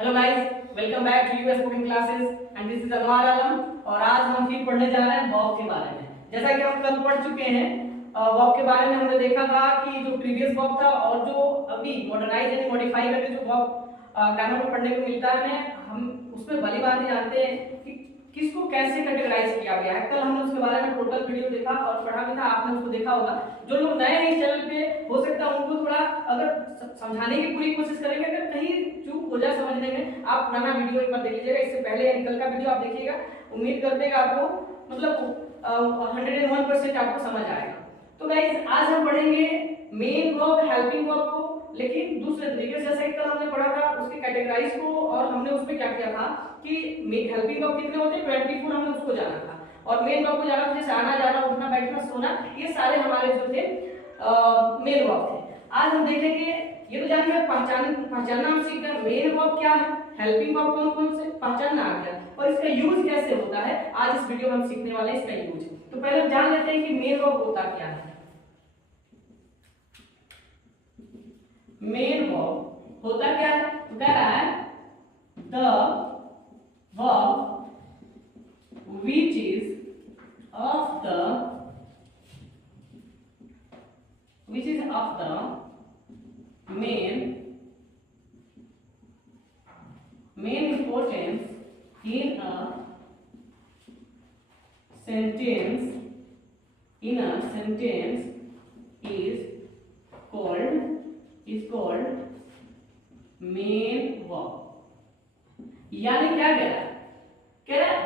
Hello guys, welcome back to us cooking classes and this is Anwar Alam. और आज हम फिर पढ़ने जा रहे हैं वर्ब के बारे में। जैसा कि हम कल पढ़ चुके हैं वर्ब के बारे में, हमने देखा था कि जो प्रीवियस वर्ब था और जो अभी मॉडर्नाइज यानी मॉडिफाई करके जो वर्ब ग्रामर में पढ़ने को मिलता है, हम उसमें भली बात जानते हैं कि किसको कैसे कैटेगराइज किया गया है। कल हमने उसके बारे में टोटल वीडियो देखा और पढ़ा भी था, आपने उसको देखा होगा। जो लोग नए हैं इस चैनल पे, हो सकता है उनको थोड़ा अगर समझाने की पूरी कोशिश करेंगे, अगर कहीं चूक हो जाए समझने में, आप पुराना वीडियो एक बार देख लीजिएगा। इससे पहले यानी कल का वीडियो आप देखिएगा, उम्मीद करते हैं आपको मतलब 101% आपको समझ आएगा। तो गाइस आज हम पढ़ेंगे मेन वर्ब, हेल्पिंग वर्ब को, लेकिन दूसरे तरीके से। जैसे कल हमने पढ़ा था उसके कैटेगराइज को, और हमने उसमें क्या किया था कि हेल्पिंग वर्ब कितने होते हैं 24, हमने उसको जाना था। और मेन वर्ब को जाना था, जैसे आना जाना, उठना बैठना सोना, ये सारे हमारे जो थे मेन वर्ब थे। आज हम देखेंगे, ये तो जानिए पहचानना हम सीख गए मेन वर्ब क्या है, हेल्पिंग वर्ब कौन कौन से पहचानना आ गया, और इसका यूज कैसे होता है आज इस वीडियो में हम सीखने वाले हैं इसका यूज। तो पहले हम जान लेते हैं कि मेन वर्ब होता क्या है। मेन वर्ब होता क्या है, तो कह रहा है the verb which is of the main importance in a sentence is called main verb। यानी क्या कह रहा है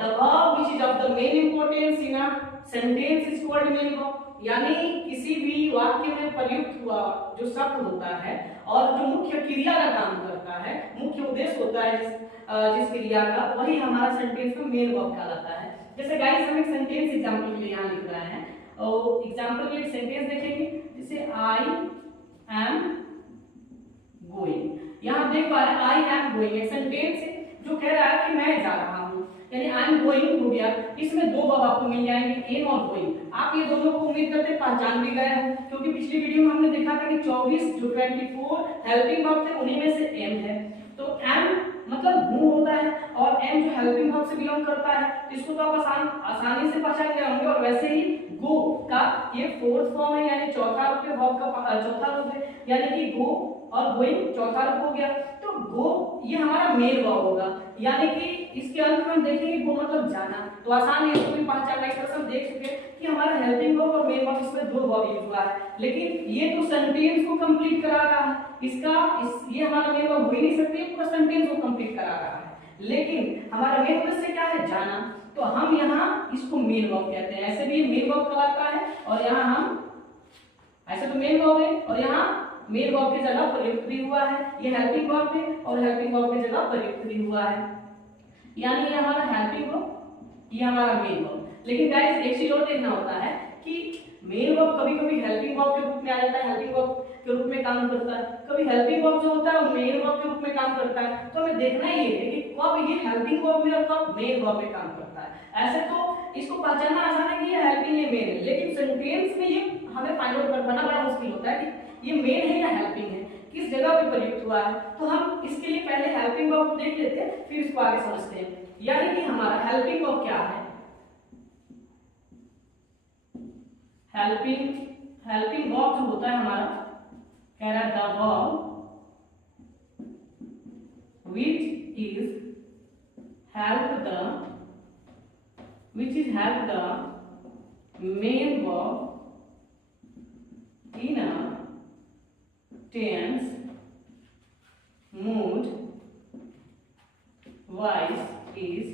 the verb which is of the main importance in a sentence is called main verb। यानी किसी भी वाक्य में प्रयुक्त हुआ जो शब्द होता है और जो मुख्य क्रिया का काम करता है, मुख्य उद्देश्य होता है जिस क्रिया का, वही हमारा सेंटेंस में मेन वर्ब कहलाता है। जैसे गाइस हम एक सेंटेंस एग्जांपल के लिए यहाँ लिख रहे हैं, और एग्जांपल के लिए एक सेंटेंस देखेंगे, जैसे आई एम गोइंग। यहाँ देख पा रहे हैं आई एम गोइंग एक सेंटेंस है जो कह रहा है कि मैं जा रहा हूँ, यानी आई एम गोइंग हो गया। इसमें दो वर्ब आपको मिल जाएंगे, एम और गोइंग। आप ये दोनों को उम्मीद करते पहचान भी गए हो, क्योंकि पिछली वीडियो में हमने देखा था कि 24 जो 24 हेल्पिंग वर्ब थे उन्हीं में से एम है। तो एम मतलब हूँ होता है, और एम जो हेल्पिंग वर्ब से बिलोंग करता है, इसको तो आप आसानी से पहचान गए होंगे। और वैसे ही गो का ये फोर्थ फॉर्म है, यानी चौथा रूप है वर्ब का, चौथा रूप है, यानी कि गो और गोइंग चौथा रूप हो गया। तो गो ये हमारा मेन वर्ब होगा, यानी कि इसके अंत में देखेंगे गो मतलब जाना। तो आसान है, इसको भी पहचानना। इस तरह से हम देख चुके कि हमारा हेल्पिंग वर्ब और मेन वर्ब, इसमें दो वर्ब यूज हुआ है, लेकिन ये तो सेंटेंस को कंप्लीट करा रहा है। ये हमारा मेन वर्ब हो ही नहीं सकती, पूरा सेंटेंस को कंप्लीट करा रहा है। लेकिन हमारा मेन उद्देश्य क्या है, जाना। तो हम यहाँ इसको मेन वर्ब कहते हैं। ऐसे भी मेन वर्ब कहलाता है, और यहाँ हम ऐसे तो मेन वर्ब है, और यहाँ मेन वर्ब की जगह प्रयुक्त भी हुआ है। ये हेल्पिंग वर्ब है और हेल्पिंग वर्ब की जगह प्रयुक्त भी हुआ है, यानी ये हमारा हेल्पिंग वर्ब, ये हमारा मेन वर्ब। लेकिन गाइस एक चीज और देखना होता है कि मेन वर्ब कभी कभी हेल्पिंग वर्ब के रूप में आ जाता है, हेल्पिंग वर्ब के रूप में काम करता है। कभी हेल्पिंग वर्ब जो होता है वो मेन वर्ब के रूप में काम करता है। तो हमें देखना ये है कि कब ये हेल्पिंग वर्ब में और कब मेन वर्ब में काम करता है। ऐसे तो इसको पहचानना आसान है कि ये हेल्पिंग है मेन है, लेकिन सेंटेंस में ये हमें फाइंड आउट करना बड़ा मुश्किल होता है कि ये मेन है या हेल्पिंग है, किस जगह पे प्रयुक्त हुआ है। तो हम इसके लिए पहले हेल्पिंग वर्ब को देख लेते हैं, फिर इसको आगे समझते हैं। यानी कि हमारा हेल्पिंग वर्ब क्या है, हेल्पिंग वर्ब जो होता है हमारा, कह रहा है the verb which is help the main verb in a tense, mood, voice is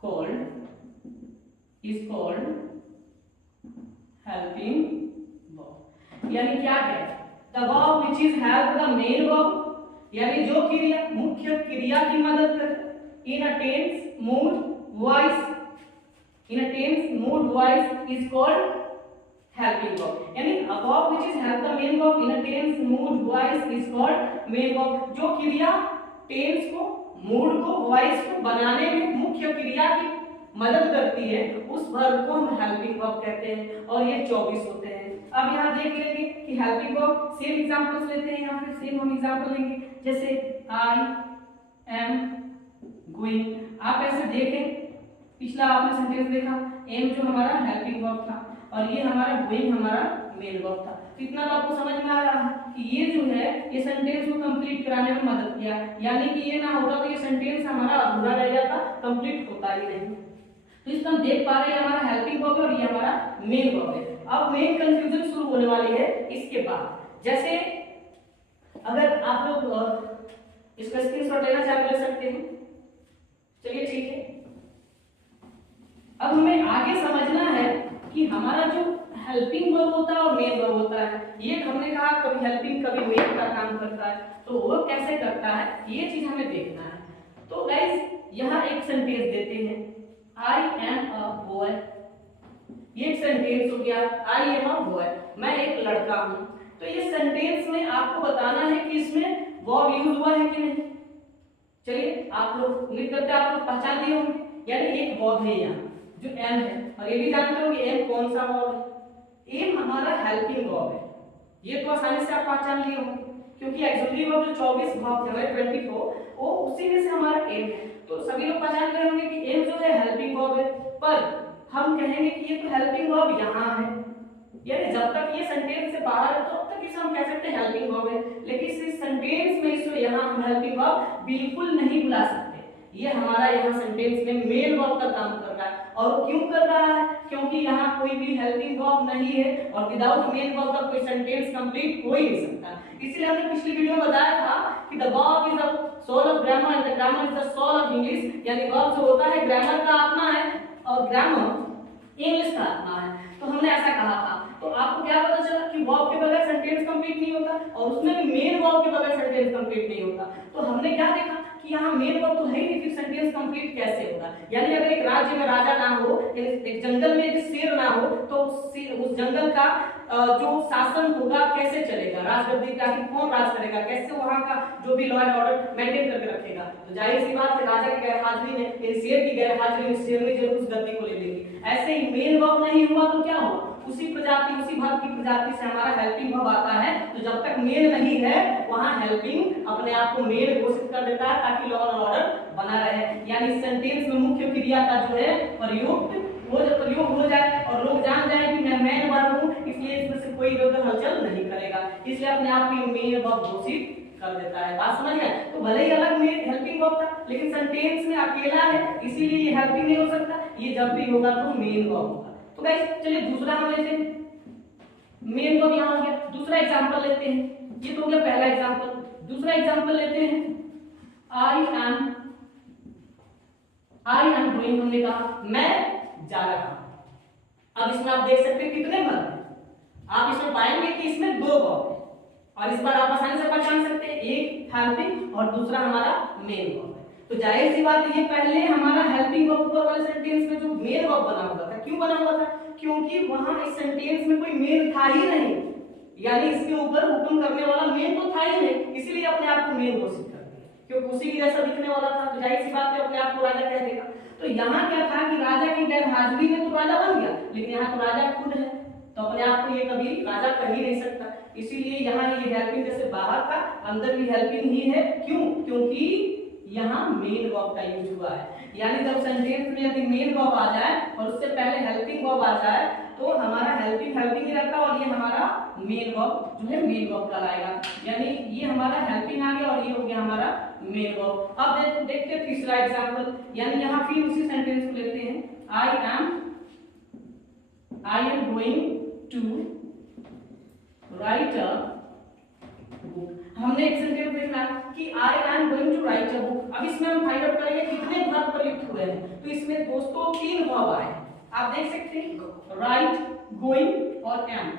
called helping verb। यानी क्या है, the verb which is help the main verb, यानी जो क्रिया मुख्य क्रिया की मदद करे, in a tense, mood, voice is called helping verb। यानी a verb which is help the main verb in a tense, mood, voice is called main verb। जो क्रिया टेंस को, मूड को, वॉइस को बनाने में मुख्य क्रिया की मदद करती है, उस वर्ब को हम हेल्पिंग वर्ब कहते हैं। और ये 24 होते हैं। अब यहाँ देख लेंगे कि हेल्पिंग वर्ब सेम एग्जांपल्स लेते हैं। यहाँ पे सेम हम एग्जांपल लेंगे, जैसे आई गोइंग। आप ऐसे देखें, पिछला आपने सेंटेंस देखा, एम जो हमारा हेल्पिंग वर्ब था और ये हमारा गोइंग हमारा मेन वर्ब था। तो इतना तो आपको समझ में आ रहा है कि ये जो है ये सेंटेंस को कंप्लीट कराने में मदद किया, यानी कि ये ना होता तो ये सेंटेंस हमारा अधूरा रह जाता, कंप्लीट होता ही नहीं। तो इसमें हम देख पा रहे हैं हमारा हेल्पिंग वर्ब है और ये हमारा मेन वर्ब है। अब मेन कंफ्यूजन शुरू होने वाली है इसके बाद। जैसे अगर आप लोग इसका स्क्रीनशॉट लेना चाहे ले सकते हैं, चलिए ठीक है। अब हमें आगे समझना है कि हमारा जो हेल्पिंग वर्ब होता है और मेन वर्ब होता है, ये हमने कहा कभी हेल्पिंग कभी मेन का काम करता है, तो वो कैसे करता है ये चीज हमें देखना है। तो गाइस यहाँ एक सेंटेंस देते हैं, आई एम अ बॉय। ये एक सेंटेंस हो गया, आई एम अ बॉय, मैं एक लड़का हूं। तो ये सेंटेंस में आपको बताना है कि इसमें वर्ब यूज हुआ है कि नहीं। चलिए आप लोग उम्मीद करते हैं आप लोग पहचान लिए होंगे, यानी एक वर्ब है यहाँ जो एम है, और ये भी जानते हो कि एम कौन सा वर्ब है। एम हमारा हेल्पिंग वर्ब है, ये तो आसानी से आप पहचान लिए होंगे क्योंकि एक्सक्लूसिव वर्ब जो 24 वर्ब थे 24 वो उसी में से हमारा एम है। तो सभी लोग पहचान गए होंगे कि एम जो है हेल्पिंग वर्ब है, पर हम कहेंगे कि ये तो हेल्पिंग वर्ब यहाँ है, यानी जब तक ये सेंटेंस से बाहर है तब तक इसे हम कह सकते हैं हेल्पिंग वर्ब है, लेकिन इस सेंटेंस में इसको यहाँ हम हेल्पिंग वर्ब बिल्कुल नहीं बुला सकते। ये हमारा यहाँ सेंटेंस में मेन वर्ब का काम कर रहा है, और क्यों कर रहा है, क्योंकि यहाँ कोई भी हेल्पिंग वर्ब नहीं है और विदाउट मेन वर्ब का कोई सेंटेंस कंप्लीट हो ही नहीं सकता। इसलिए हमने पिछली वीडियो में बताया था कि the verb is the soul of grammar and the grammar is the soul of English, यानी वर्ब जो होता है ग्रामर का आत्मा है और ग्रामर इंग्लिश का आत्मा है। तो हमने ऐसा कहा था। तो आपको क्या पता चला कि वर्ब के बगैर सेंटेंस कंप्लीट नहीं होता, और उसमें भी मेन वर्ब के बगैर सेंटेंस कंप्लीट नहीं होता। तो हमने क्या देखा कि यहाँ मेन वर्ब तो है ही नहीं, फिर सेंटेंस कंप्लीट कैसे होगा। यानी अगर एक राज्य में राजा ना हो, एक जंगल में एक शेर ना हो, तो उस जंगल का जो शासन होगा कैसे चलेगा, राजगद्दी का कौन राज करेगा, कैसे वहां का जो भी लॉ एंड ऑर्डर मेंटेन करके रखेगा। तो जाहिर सी बात है राजा की गैरहाजिरी में, शेर की गैरहाजिरी में शेर ने जरूर उस गद्दी को ले लेगी। ऐसे ही मेन वर्ब नहीं हुआ तो क्या होगा, उसी प्रजाति उसी भाग की प्रजाति से हमारा हेल्पिंग वर्ब आता है। तो जब तक मेन नहीं है वहां हेल्पिंग अपने आप को मेन घोषित कर देता है ताकि लॉ एंड ऑर्डर बना रहे, यानी सेंटेंस में मुख्य क्रिया का जो है प्रयोग हो जाए और लोग जान जाए कि मैं मेन वर्ब हूं, इसलिए इसमें से कोई इधर हलचल नहीं करेगा, इसलिए अपने आप को मेन वर्ब घोषित कर देता है। बात समझ गए। तो भले ही अलग में हेल्पिंग वर्ब था, लेकिन सेंटेंस में अकेला है इसीलिए ये हेल्पिंग नहीं हो सकता, ये जब भी होगा तो मेन वर्ब होगा। तो गाइस चलिए दूसरा हम लेते हैं, मेन वर्ब यहाँ हो गया। दूसरा एग्जांपल लेते हैं, ये तो हो गया पहला एग्जांपल। दूसरा एग्जांपल लेते हैं, आई एम गोइंग, हमने कहा मैं जा रहा हूं। अब इसमें आप देख सकते हैं कितने वर्ब हैं, आप इसमें पाएंगे कि इसमें दो वर्ब है, और इस बार आप आसानी से पहचान सकते हैं, एक हेल्पिंग और दूसरा हमारा मेन वर्ब है। तो जाहिर सी बात है ये पहले हमारा हेल्पिंग वर्ब ऊपर वाले सेंटेंस में जो मेन वर्ब बना हुआ था, क्यों बना हुआ था, क्योंकि वहां इस सेंटेंस में कोई मेन था ही नहीं, यानी इसके ऊपर हुक्म करने वाला मेन तो था ही नहीं, इसीलिए अपने आप को मेन घोषित कर दिया, क्योंकि उसी की जैसा दिखने वाला था। तो जाहिर सी बात है अपने आप को राजा कह देगा। तो यहाँ क्या था कि राजा की गैरहाजिरी में तो राजा बन गया, लेकिन यहाँ तो राजा खुद है, तो अपने आप को ये कभी राजा कह ही नहीं सकता, इसीलिए यहाँ ये हेल्पिंग जैसे बाहर था अंदर भी हेल्पिंग ही है। क्यों, क्योंकि यहाँ मेन वर्ब का यूज हुआ है, यानी जब सेंटेंस में यदि मेन वर्ब आ जाए और उससे पहले हेल्पिंग वर्ब आ जाए तो हमारा हेल्पिंग ही रहता है, और ये हमारा मेन वर्ब जो है मेन वर्ब कहलाएगा, यानी ये हमारा हेल्पिंग आ गया और ये हो गया हमारा मेन वर्ब। अब देखते हैं तीसरा एग्जांपल, यानी यहाँ फिर उसी सेंटेंस को लेते हैं, I am going to write a book. हमने एक सेंटेंस देखना कि I am going to write a book. अब इसमें हम फाइंड आउट करेंगे कितने वर्ब प्रयुक्त हुए हैं। तो इसमें दोस्तों 3 वर्ब आए, आप देख सकते हैं, राइट, गोइंग और एम,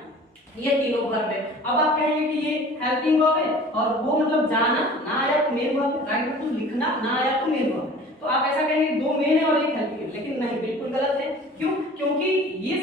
ये तीनों वर्ब है। अब आप कहेंगे कि ये हेल्पिंग वर्ब है और वो मतलब जाना, ना आया तो मेन वर्ब, राइट मतलब लिखना, ना आया तो मेन वर्ब। तो आप ऐसा कहेंगे 2 मेन है और 1 हेल्पिंग है, लेकिन नहीं, बिल्कुल गलत है। क्यों, क्योंकि ये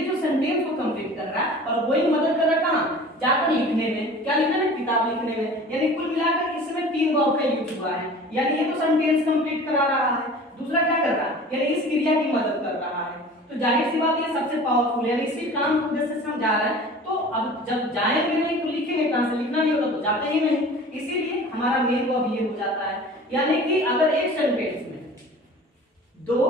जो सेंटेंस को कंप्लीट कर रहा है और गोइंग मदद कर रहा है कहां, जाकर लिखने में, क्या लिखना है, किताब लिखने में, यानी कुल मिलाकर इसमें 3 वर्ब का यूज हुआ है, यानी ये तो सेंटेंस कंप्लीट करा रहा है, दूसरा क्या कर रहा है, यानी इस क्रिया की मदद कर रहा है। तो जाहिर सी बात ये सबसे पावरफुल है, यानी इसी काम को जैसे हम जा रहे हैं, तो अब जब जाएंगे नहीं तो लिखेंगे कहां से, लिखना नहीं होगा तो जाते ही नहीं, इसीलिए हमारा मेन वर्ब ये हो जाता है। यानी कि अगर एक सेंटेंस में 2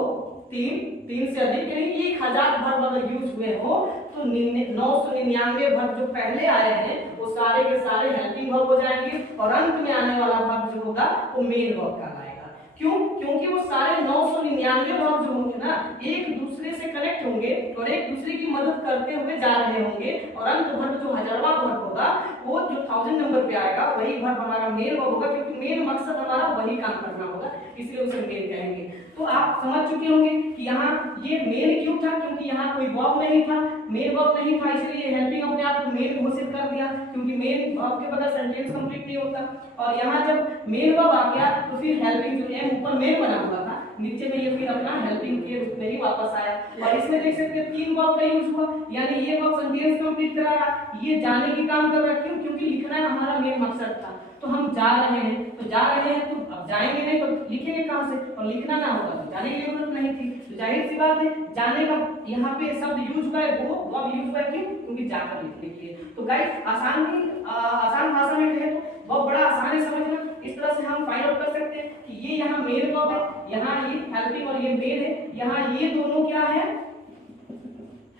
3 3 से अधिक, यानी 1000 वर्ब अगर यूज हुए हो तो 999 वर्ब जो पहले आए हैं वो सारे के सारे हेल्पिंग वर्ब हो जाएंगे और अंत में आने वाला वर्ब जो होगा वो मेन वर्ब कहलाएगा। क्यों? क्योंकि वो सारे 999 वर्ब जो होंगे ना एक दूसरे से कनेक्ट होंगे और एक दूसरे की मदद करते हुए जा रहे होंगे और अंत वर्ब जो 1000वां वर्ब होगा वो जो 1000 नंबर पे आएगा वही वर्ब हमारा मेन वर्ब होगा, क्योंकि मेन मकसद हमारा वही काम करना होगा, इसलिए उसे मेन कहेंगे। तो आप समझ चुके होंगे कि यहाँ ये मेन क्यों था, क्योंकि यहाँ कोई वर्ब नहीं था, मेन वर्ब नहीं था, इसलिए हेल्पिंग अपने आप को मेन घोषित कर दिया, क्योंकि मेन वर्ब के बगैर सेंटेंस कंप्लीट नहीं होता। और यहाँ जब मेन वर्ब आ गया तो फिर हेल्पिंग जो एम ऊपर मेन बना हुआ था नीचे में ये फिर अपना हेल्पिंग के रूप में ही वापस आया। और इसमें देख सकते हैं 3 वर्ब का यूज हुआ, यानी ये वर्ब सेंटेंस कंप्लीट करा रहा, ये जाने की काम कर रहा है। क्यों? क्योंकि लिखना हमारा मेन मकसद था। तो हम जा रहे हैं तो अब जाएंगे नहीं तो लिखेंगे कहां से, और लिखना ना होगा तो जाने की जरूरत नहीं थी। तो जाहिर सी बात है जाने का यहाँ पे शब्द यूज हुआ है, वो वर्ब यूज हुआ है क्यों? क्योंकि जाकर लिखने के लिए। तो गाइस आसान भाषा में कहे तो बहुत बड़ा आसान है समझना। इस तरह से हम फाइंड आउट कर सकते हैं कि ये यहाँ मेन वर्ब है, यहाँ ये हेल्पिंग और ये मेन है, यहाँ ये दोनों क्या है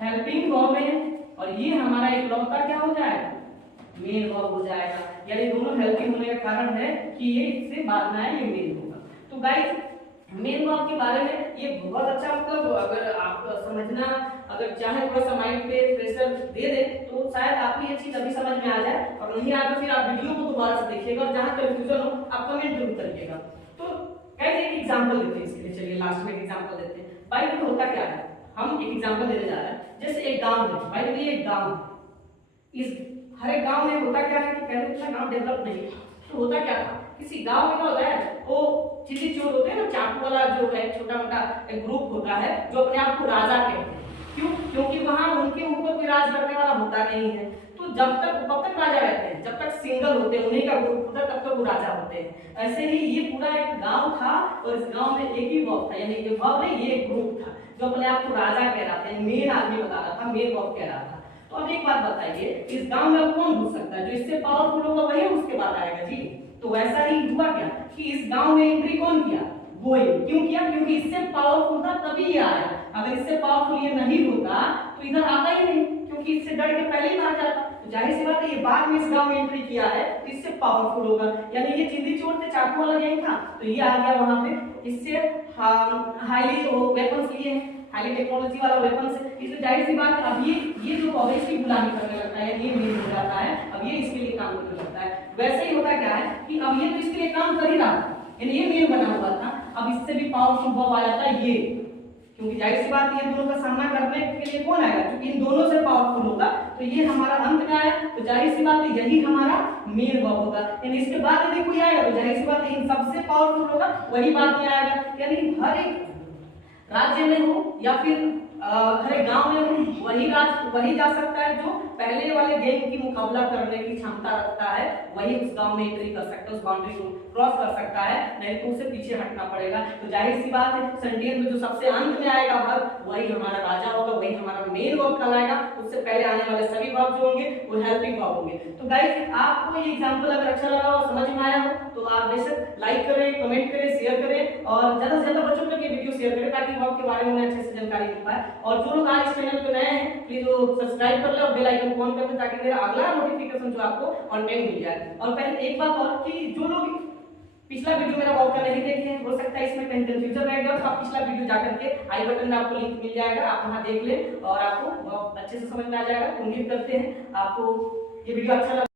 हेल्पिंग वर्ब है और ये हमारा इकलौता क्या हो जाएगा मेन वर्ब हो जाएगा। यानी दोनों हेल्पिंग होने का कारण है कि ये इससे बाद में आए ये मेन होगा। तो गाइस मेन वर्ब के बारे में ये बहुत अच्छा, मतलब अगर आप समझना अगर चाहे थोड़ा सा माइंड पे प्रेशर दे दे तो शायद आपको ये चीज अभी समझ में आ जाए, और नहीं आए तो फिर आप वीडियो को दोबारा से देखिएगा और जहां कंफ्यूजन हो आप कमेंट जरूर करिएगा। तो गाइस एक एग्जांपल देते हैं इसके लिए, चलिए लास्ट में एक एग्जांपल देते हैं। भाई देखो होता क्या है, हम एक एग्जांपल देने जा रहे हैं। जैसे एक गांव है, भाई देखो ये एक गांव, इस हर एक गांव में होता क्या है कि पहले इतना गांव डेवलप नहीं था, तो होता क्या था किसी गांव में क्या होता है वो चिड़ी चोर होते हैं ना, चाकू वाला जो है छोटा मोटा एक ग्रुप होता है जो अपने आप को राजा कहते हैं। क्यों? क्योंकि वहां उनके ऊपर कोई राज करने वाला होता नहीं है, तो जब तक राजा रहते हैं, जब तक सिंगल होते हैं उन्हीं का ग्रुप होता है तब तक वो राजा होते हैं। ऐसे ही ये पूरा एक गांव था और इस गांव में एक ही वर्ब था, यानी ये वर्ब नहीं ये एक ग्रुप था जो अपने आप को राजा कह रहा था, मेन आदमी बता रहा था, मेन वर्ब कह रहा था। तो अब एक बात बताइए इस गांव में कौन घुस सकता है? जो इससे पावरफुल होगा वही उसके बाद आएगा जी। तो वैसा ही हुआ क्या कि इस गांव में एंट्री कौन किया? गोइल। क्यों किया? क्योंकि इससे पावरफुल था तभी ये आया, अगर इससे पावरफुल ये नहीं होता तो इधर आता ही नहीं, क्योंकि इससे डर के पहले ही भाग जाता। तो जाहिर सी बात है ये बाद में इस गांव में एंट्री किया है तो इससे पावरफुल होगा, यानी ये चिंदी चोर थे चाकू वाला गैंग था तो ये आ गया वहां पे, इससे हाईली वेपन्स लिए हैं, हाईली टेक्नोलॉजी वाला वेपन से, इसलिए जाहिर सी बात है अब ये जो ऑब्वियस की गुलामी करने लगता है, ये मेन हो जाता है, अब ये इसके लिए काम करने लगता है। वैसे ही होता क्या है कि अब ये तो इसके लिए काम कर ही रहा था, यानी ये मेन बना हुआ था, अब इससे भी पावरफुल वर्ब आ जाता है ये, क्योंकि जाहिर सी बात ये दोनों का सामना करने के लिए कौन आएगा? क्योंकि इन दोनों से पावरफुल होगा तो ये हमारा अंत में आया, तो जाहिर सी बात है यही हमारा मेन वर्ब होगा। यानी इसके बाद यदि कोई आएगा तो जाहिर सी बात है इन सबसे पावरफुल होगा वही बाद में आएगा। यानी हर एक राज्य में हो या फिर हर एक गांव में हो वही जा सकता है जो पहले वाले गेम की मुकाबला करने की क्षमता रखता है, वही उस गांव में एंट्री कर सकता है, उस बाउंड्री को क्रॉस कर सकता है, नहीं तो उसे पीछे हटना पड़ेगा। तो जाहिर सी बात है सेंटेंस में जो सबसे अंत में आएगा वर्ब वही हमारा राजा होगा, वही हमारा मेन वर्ब कहलाएगा, उससे पहले आने वाले सभी वर्ब जो होंगे वो हेल्पिंग वर्ब होंगे। तो गाइस आपको ये एग्जांपल अगर अच्छा लगा हो, समझ में आया हो तो आप बेशक लाइक करें, कमेंट करें, शेयर करें और ज्यादा से ज्यादा बच्चों तक ये वीडियो शेयर करें ताकि वर्ब के बारे में अच्छे से जानकारी मिल पाए। और जो लोग आज इस चैनल पे नए हैं प्लीज वो सब्सक्राइब कर ले और बेल आइकन को ऑन कर दे ताकि मेरा अगला नोटिफिकेशन जो आपको ऑन टाइम मिल जाए। और पहले एक बात और कि जो लोग पिछला वीडियो मेरा वर्ब का नहीं देखे हैं, हो सकता है इसमें कहीं कंफ्यूजन रह गया तो आप पिछला वीडियो जाकर के आई बटन में आपको लिंक मिल जाएगा, आप वहां देख ले और आपको अच्छे से समझ में आ जाएगा। उम्मीद करते हैं आपको ये वीडियो अच्छा लगा।